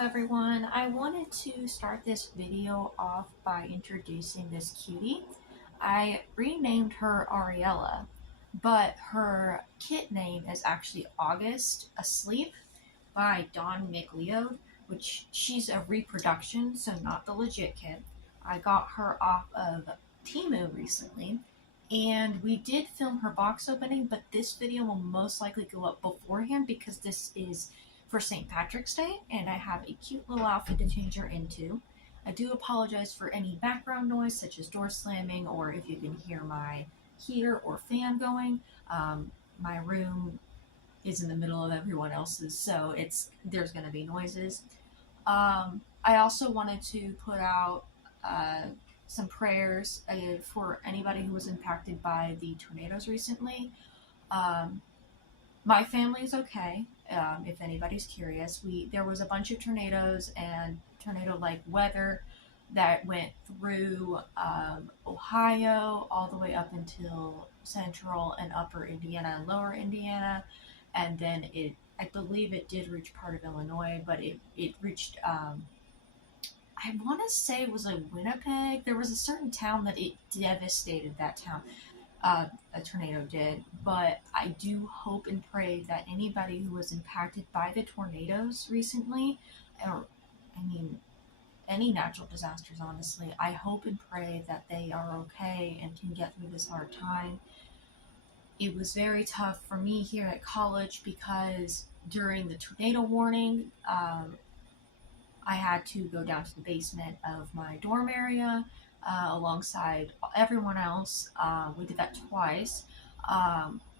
Everyone, I wanted to start this video off by introducing this cutie. I renamed her Ariella, but her kit name is actually August Asleep by Dawn McLeod, which she's a reproduction, so not the legit kit. I got her off of Temu recently, and we did film her box opening, but this video will most likely go up beforehand because this is for St. Patrick's Day, and I have a cute little outfit to change her into. I do apologize for any background noise, such as door slamming, or if you can hear my heater or fan going. My room is in the middle of everyone else's, so there's going to be noises. I also wanted to put out some prayers for anybody who was impacted by the tornadoes recently. Um, my family is okay. If anybody's curious, there was a bunch of tornadoes and tornado-like weather that went through Ohio all the way up until central and upper Indiana and lower Indiana, and then I believe it did reach part of Illinois, but it reached I want to say it was like Winnipeg. There was a certain town that it devastated that town. A tornado did, but I do hope and pray that anybody who was impacted by the tornadoes recently, or I mean, any natural disasters, honestly, I hope and pray that they are okay and can get through this hard time. It was very tough for me here at college because during the tornado warning, I had to go down to the basement of my dorm area alongside everyone else. We did that twice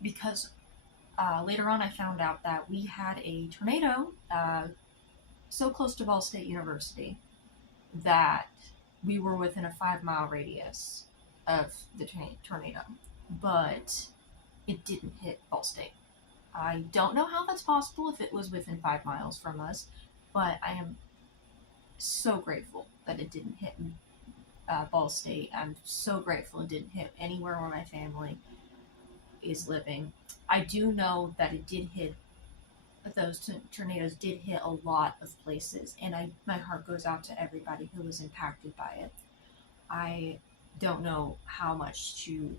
because later on I found out that we had a tornado so close to Ball State University that we were within a 5 mile radius of the tornado, but it didn't hit Ball State. I don't know how that's possible if it was within 5 miles from us, but I am so grateful that it didn't hit Ball State. I'm so grateful it didn't hit anywhere where my family is living. I do know that it did hit, those tornadoes did hit a lot of places, and my heart goes out to everybody who was impacted by it. I don't know how much to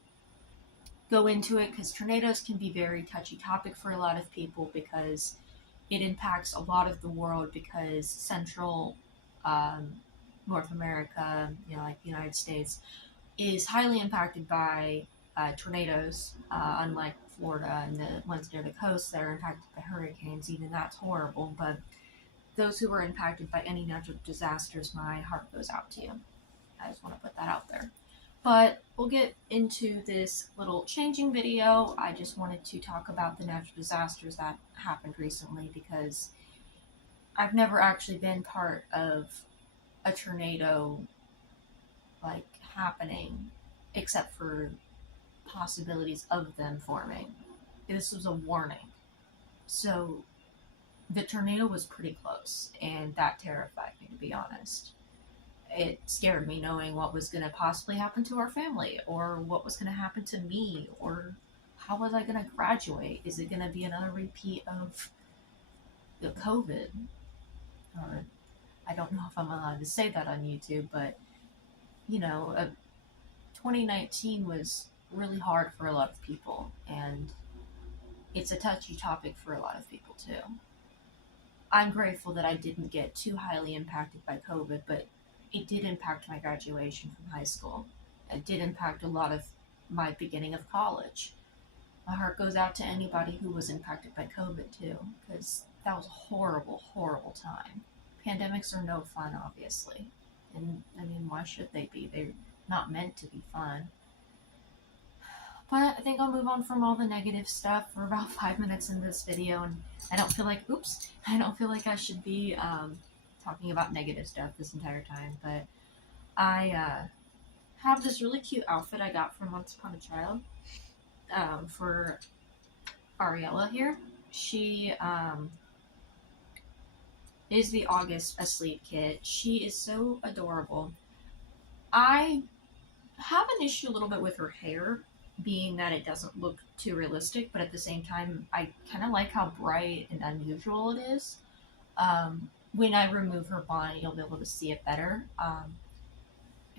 go into it because tornadoes can be very touchy topic for a lot of people because it impacts a lot of the world because central North America, like the United States, is highly impacted by tornadoes, unlike Florida and the ones near the coast that are impacted by hurricanes. Even that's horrible, but those who are impacted by any natural disasters, my heart goes out to you. I just want to put that out there. But we'll get into this little changing video. I just wanted to talk about the natural disasters that happened recently because I've never actually been part of a tornado like happening except for possibilities of them forming. This was a warning. So the tornado was pretty close and that terrified me, to be honest. It scared me knowing what was going to possibly happen to our family or what was going to happen to me or how was I going to graduate? Is it going to be another repeat of the COVID? Or I don't know if I'm allowed to say that on YouTube, but 2019 was really hard for a lot of people, and it's a touchy topic for a lot of people too. I'm grateful that I didn't get too highly impacted by COVID, but it did impact my graduation from high school. It did impact a lot of my beginning of college. My heart goes out to anybody who was impacted by COVID too, because that was a horrible, horrible time. Pandemics are no fun, obviously. And I mean, why should they be? They're not meant to be fun. But I think I'll move on from all the negative stuff. We're about 5 minutes into this video, and I don't feel like I should be talking about negative stuff this entire time. But I have this really cute outfit I got from Once Upon a Child for Ariella here. She is the August Asleep kit. She is so adorable. I have an issue a little bit with her hair, being that it doesn't look too realistic, but at the same time, I kind of like how bright and unusual it is. when I remove her bonnet, you'll be able to see it better.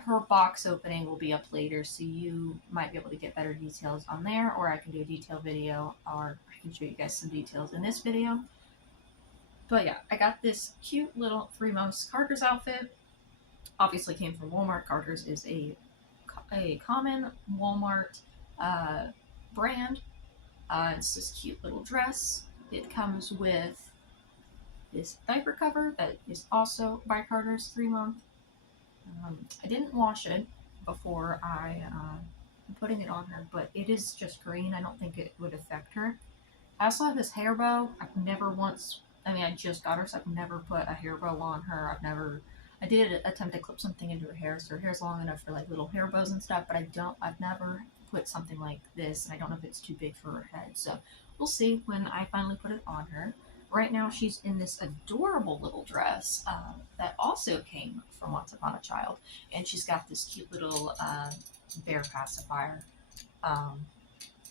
Her box opening will be up later, so you might be able to get better details on there, or I can do a detailed video, or I can show you guys some details in this video. But yeah, I got this cute little 3 months Carter's outfit. Obviously came from Walmart. Carter's is a common Walmart brand. It's this cute little dress. It comes with this diaper cover that is also by Carter's 3 month. I didn't wash it before I'm putting it on her, but it is just green. I don't think it would affect her. I also have this hair bow. I've never once, I mean, I just got her, so I've never put a hair bow on her. I did attempt to clip something into her hair, so her hair's long enough for like little hair bows and stuff, but I've never put something like this, and I don't know if it's too big for her head, so we'll see when I finally put it on her. Right now, she's in this adorable little dress that also came from Once Upon a Child, and she's got this cute little bear pacifier.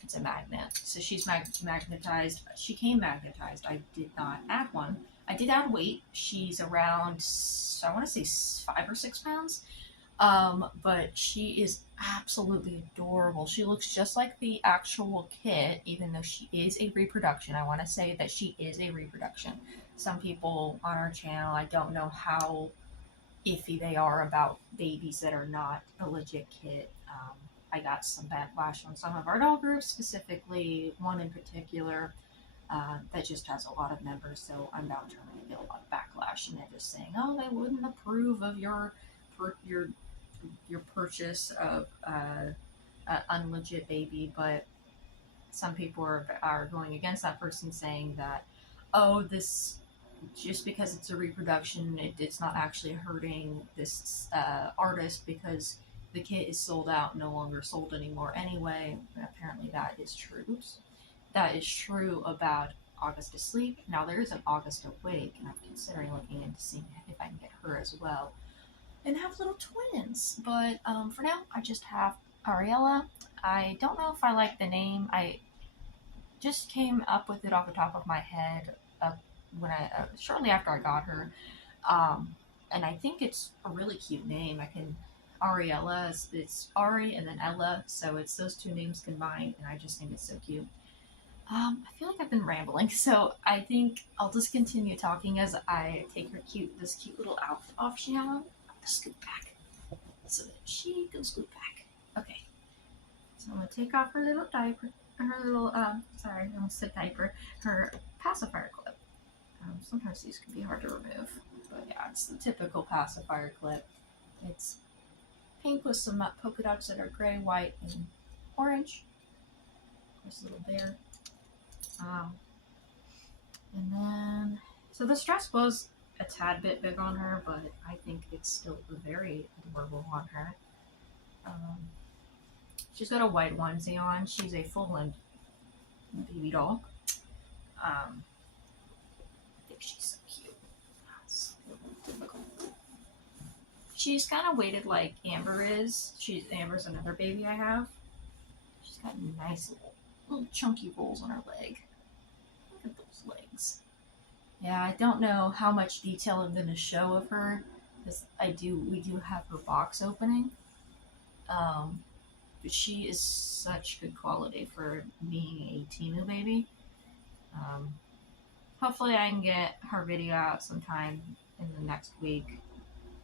It's a magnet, so she's magnetized. She came magnetized. I did not add one. I did add weight. She's around, I want to say 5 or 6 pounds. But she is absolutely adorable. She looks just like the actual kit, even though she is a reproduction. I want to say that she is a reproduction. Some people on our channel, I don't know how iffy they are about babies that are not a legit kit. I got some backlash on some of our doll groups, specifically one in particular that just has a lot of members, so I'm bound to get a lot of backlash, and they're just saying, oh, they wouldn't approve of your purchase of an unlegit baby. But some people are going against that person, saying that, oh, this, just because it's a reproduction, it's not actually hurting this artist, because the kit is sold out, no longer sold anymore anyway. And apparently that is true. Oops. That is true about August Asleep. Now there is an August Awake, and I'm considering looking into seeing if I can get her as well and have little twins. But for now, I just have Ariella. I don't know if I like the name. I just came up with it off the top of my head when I shortly after I got her, and I think it's a really cute name. Ariella, it's Ari and then Ella, so it's those two names combined, and I just think it's so cute. I feel like I've been rambling, so I think I'll just continue talking as I take this cute little outfit off. I'll scoot back so that she can scoot back. Okay, so I'm gonna take off her little diaper, sorry, I almost said diaper, her pacifier clip. Sometimes these can be hard to remove, but yeah, it's the typical pacifier clip. It's pink with some polka dots that are gray, white, and orange. There's a little bear. And then, so this dress was a tad bit big on her, but I think it's still very adorable on her. She's got a white onesie on. She's a full-length baby doll. I think she's so cute. That's difficult. She's kind of weighted like Amber is. Amber's another baby I have. She's got nice little chunky rolls on her leg. Look at those legs. Yeah, I don't know how much detail I'm going to show of her, because we do have her box opening. But she is such good quality for being a Temu baby. Hopefully I can get her video out sometime in the next week.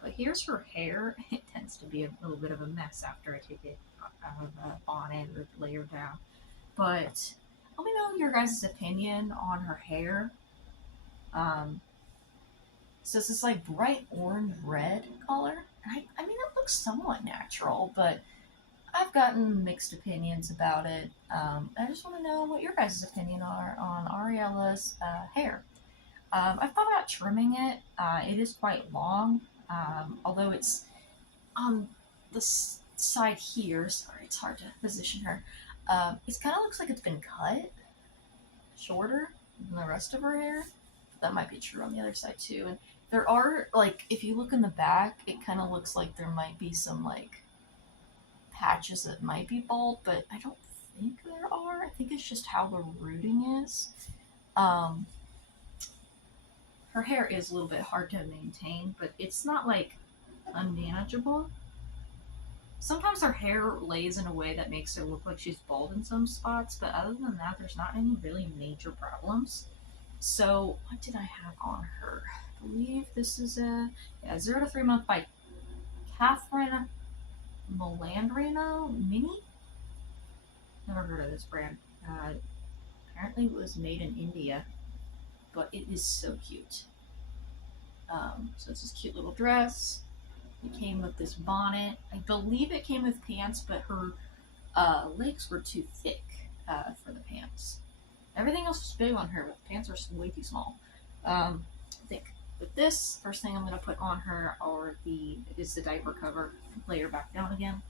But here's her hair. It tends to be a little bit of a mess after I take it out of the bonnet or lay her down. But let me know your guys' opinion on her hair. So it's this like bright orange red color. I mean, it looks somewhat natural, but I've gotten mixed opinions about it. I just want to know what your guys' opinion are on Ariella's hair. I've thought about trimming it. It is quite long, although it's on the side here. Sorry, it's hard to position her. It kind of looks like it's been cut shorter than the rest of her hair. That might be true on the other side too. And there are, like, if you look in the back, it kind of looks like there might be some like patches that might be bald, but I don't think there are. I think it's just how the rooting is. Her her hair is a little bit hard to maintain, but it's not like unmanageable. Sometimes her hair lays in a way that makes her look like she's bald in some spots, but other than that, there's not any really major problems. So, what did I have on her? I believe this is a 0 to 3 month by Catherine Melandrino Mini. Never heard of this brand. Apparently, it was made in India, but it is so cute. So it's this cute little dress. It came with this bonnet. I believe it came with pants, but her legs were too thick for the pants. Everything else was big on her, but the pants are way too small. I think with this, first thing I'm going to put on her is the diaper cover. Lay her back down again.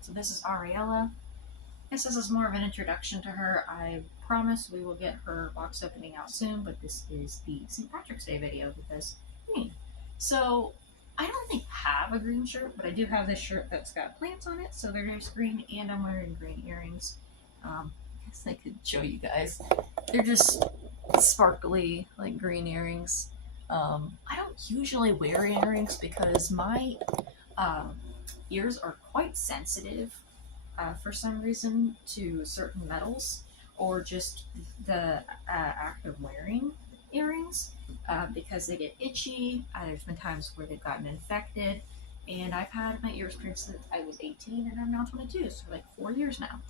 So this is Ariella. I guess this is more of an introduction to her. I promise we will get her box opening out soon, but this is the St. Patrick's Day video because green. So I don't think I have a green shirt, but I do have this shirt that's got plants on it, so there's green, and I'm wearing green earrings. I guess I could show you guys. They're just sparkly, like green earrings. I don't usually wear earrings because my ears are quite sensitive for some reason to certain metals or just the act of wearing earrings because they get itchy. There's been times where they've gotten infected, and I've had my ears pierced since I was 18 and I'm now 22, so like 4 years now.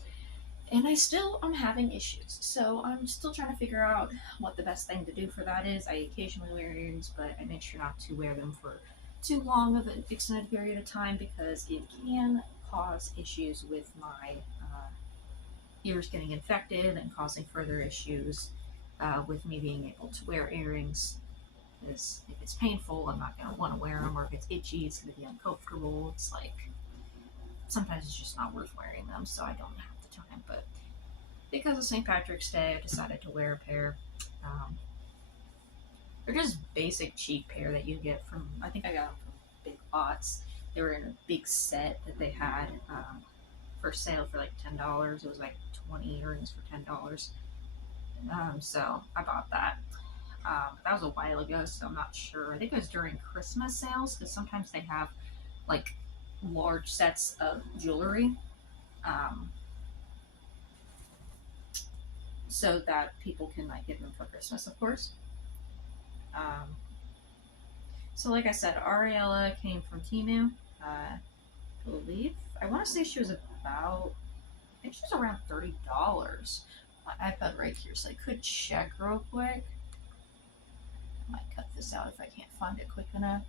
And I'm having issues. So I'm still trying to figure out what the best thing to do for that is. I occasionally wear earrings, but I make sure not to wear them for too long of an extended period of time because it can cause issues with my ears getting infected and causing further issues with me being able to wear earrings. Because if it's painful, I'm not going to want to wear them, or if it's itchy, it's going to be uncomfortable. It's like sometimes it's just not worth wearing them, so I don't have the time. But because of St. Patrick's Day, I decided to wear a pair. They're just basic cheap pair that you get from, I think I got them from Big Lots. They were in a big set that they had for sale for like $10. It was like 20 earrings for $10. So I bought that. That was a while ago, so I'm not sure. I think it was during Christmas sales because sometimes they have like large sets of jewelry so that people can like give them for Christmas, of course. So like I said, Ariella came from Temu. I believe I want to say she was about, I think she was around $30. My iPad right here, so I could check real quick. I might cut this out if I can't find it quick enough.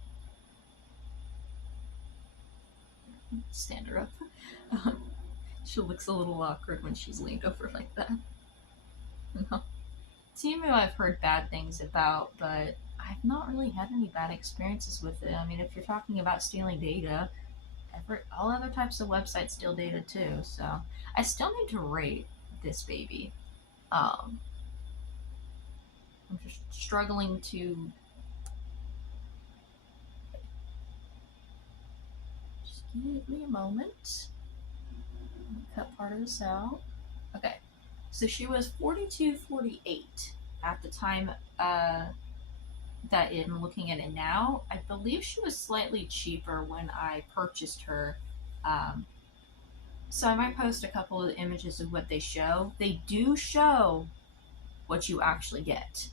Stand her up. She looks a little awkward when she's leaned over like that. No. Temu I've heard bad things about, but I've not really had any bad experiences with it. I mean, if you're talking about stealing data, all other types of websites steal data too, so I still need to rate this baby. I'm just struggling to just give me a moment. Cut part of this out. Okay, so she was $42.48 at the time that I'm looking at it now. I believe she was slightly cheaper when I purchased her. So I might post a couple of images of what they show. They do show what you actually get.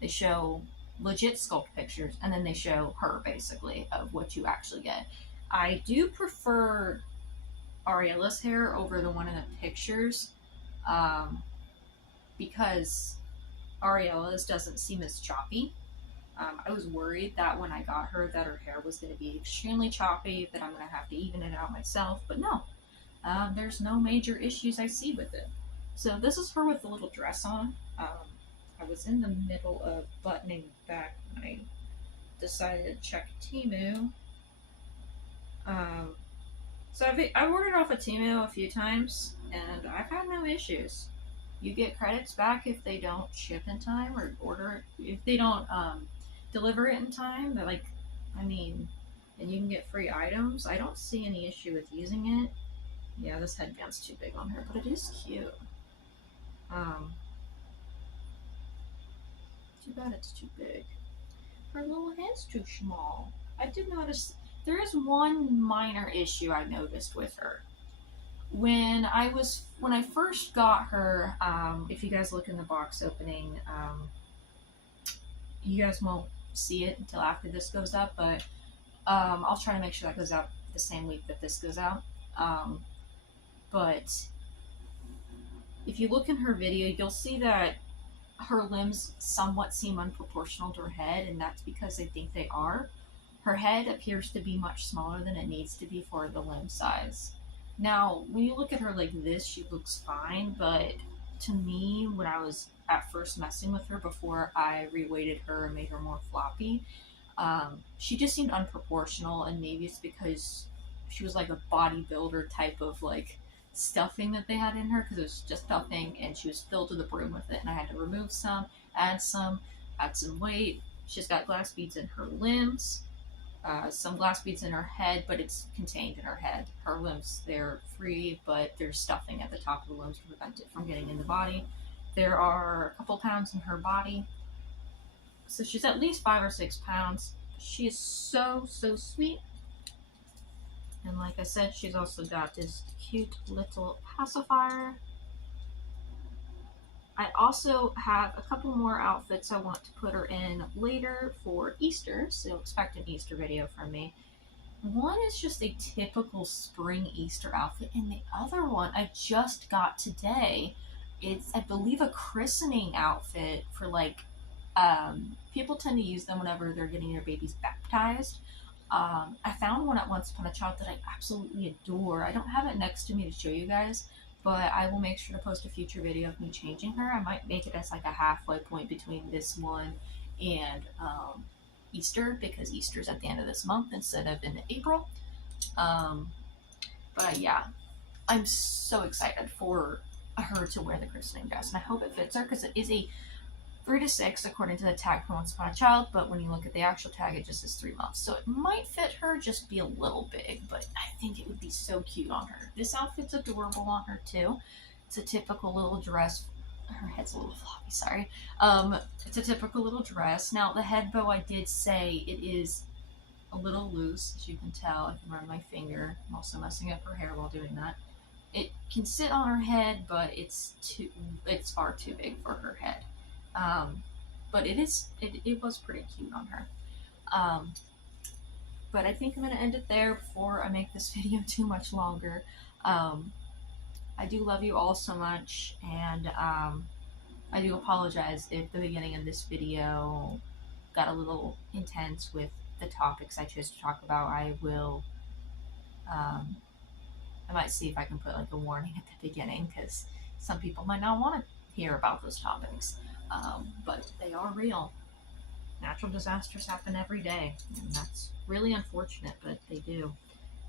They show legit sculpt pictures, and then they show her, basically, of what you actually get. I do prefer Ariella's hair over the one in the pictures, because Ariella's doesn't seem as choppy. I was worried that when I got her that her hair was going to be extremely choppy, that I'm going to have to even it out myself, but no. There's no major issues I see with it. So this is her with the little dress on. I was in the middle of buttoning back when I decided to check Temu. So I've ordered off of Temu a few times, and I've had no issues. You get credits back if they don't ship in time or if they don't deliver it in time. They're like, and you can get free items. I don't see any issue with using it. Yeah, this headband's too big on her, but it is cute. Too bad it's too big. her little head's too small. I did notice there is one minor issue I noticed with her. When I first got her, if you guys look in the box opening, you guys won't see it until after this goes up, but I'll try to make sure that goes out the same week that this goes out. But if you look in her video, you'll see that her limbs somewhat seem unproportional to her head, and that's because I think they are. Her head appears to be much smaller than it needs to be for the limb size. Now, when you look at her like this, she looks fine, but to me, when I was at first messing with her before I reweighted her and made her more floppy, she just seemed unproportional, and maybe it's because she was like a bodybuilder type of like stuffing that they had in her, because it was just stuffing and she was filled to the brim with it, and I had to remove some, add some weight. She's got glass beads in her limbs, some glass beads in her head, but it's contained in her head. Her limbs, they're free, but there's stuffing at the top of the limbs to prevent it from getting in the body. There are a couple pounds in her body, so she's at least 5 or 6 pounds. She is so sweet. And like I said, she's also got this cute little pacifier. I also have a couple more outfits I want to put her in later for Easter, so expect an Easter video from me. One is just a typical spring Easter outfit, and the other one I just got today. It's, I believe, a christening outfit for like, people tend to use them whenever they're getting their babies baptized. I found one at Once Upon a Child that I absolutely adore. I don't have it next to me to show you guys, but I will make sure to post a future video of me changing her. I might make it as like a halfway point between this one and Easter, because Easter's at the end of this month instead of in April. But yeah, I'm so excited for her to wear the christening dress, and I hope it fits her, because it is a 3 to 6 according to the tag for Once Upon a Child, but when you look at the actual tag, it just says 3 months. So it might fit her, just be a little big, but I think it would be so cute on her. This outfit's adorable on her too. It's a typical little dress. Her head's a little floppy, sorry. It's a typical little dress. Now, the head bow, I did say it is a little loose, as you can tell. I can run my finger. I'm also messing up her hair while doing that. It can sit on her head, but it's far too big for her head. But it was pretty cute on her. But I think I'm going to end it there before I make this video too much longer. I do love you all so much, and I do apologize if the beginning of this video got a little intense with the topics I chose to talk about. I will, I might see if I can put like a warning at the beginning, because some people might not want to hear about those topics. But they are real. Natural disasters happen every day, and that's really unfortunate, but they do.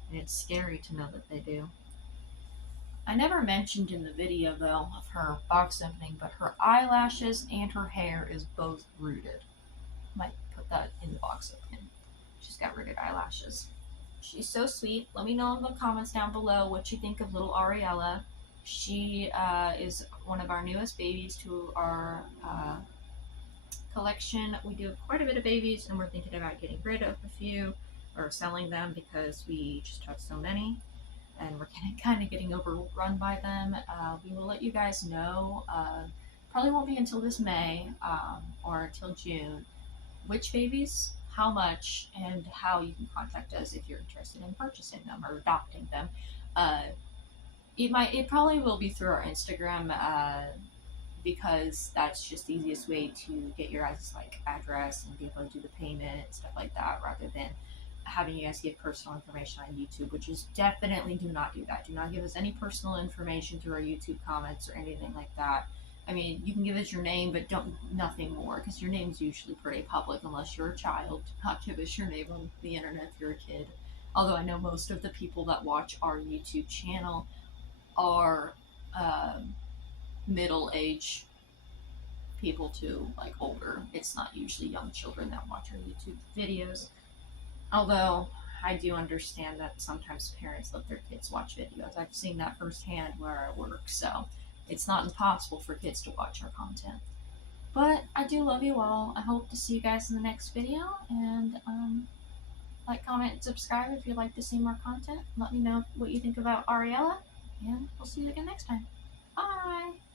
And it's scary to know that they do. I never mentioned in the video, though, of her box opening, but her eyelashes and her hair is both rooted. Might put that in the box opening. She's got rooted eyelashes. She's so sweet. Let me know in the comments down below what you think of little Ariella. She is one of our newest babies to our collection. We do quite a bit of babies, and we're thinking about getting rid of a few or selling them, because we just have so many and we're kind of getting overrun by them. We will let you guys know. Probably won't be until this May or until June which babies, how much, and how you can contact us if you're interested in purchasing them or adopting them. It probably will be through our Instagram, because that's just the easiest way to get your guys' like address and be able to do the payment and stuff like that, rather than having you guys give personal information on YouTube, which is definitely, do not do that. Do not give us any personal information through our YouTube comments or anything like that. I mean, you can give us your name, but nothing more, because your name's usually pretty public unless you're a child. Do not give us your name on the internet if you're a kid. Although I know most of the people that watch our YouTube channel are middle-aged people to like older. It's not usually young children that watch our YouTube videos. Although I do understand that sometimes parents let their kids watch videos. I've seen that firsthand where I work, so it's not impossible for kids to watch our content. But I do love you all. I hope to see you guys in the next video, and like, comment, and subscribe if you'd like to see more content. Let me know what you think about Ariella, and we'll see you again next time. Bye!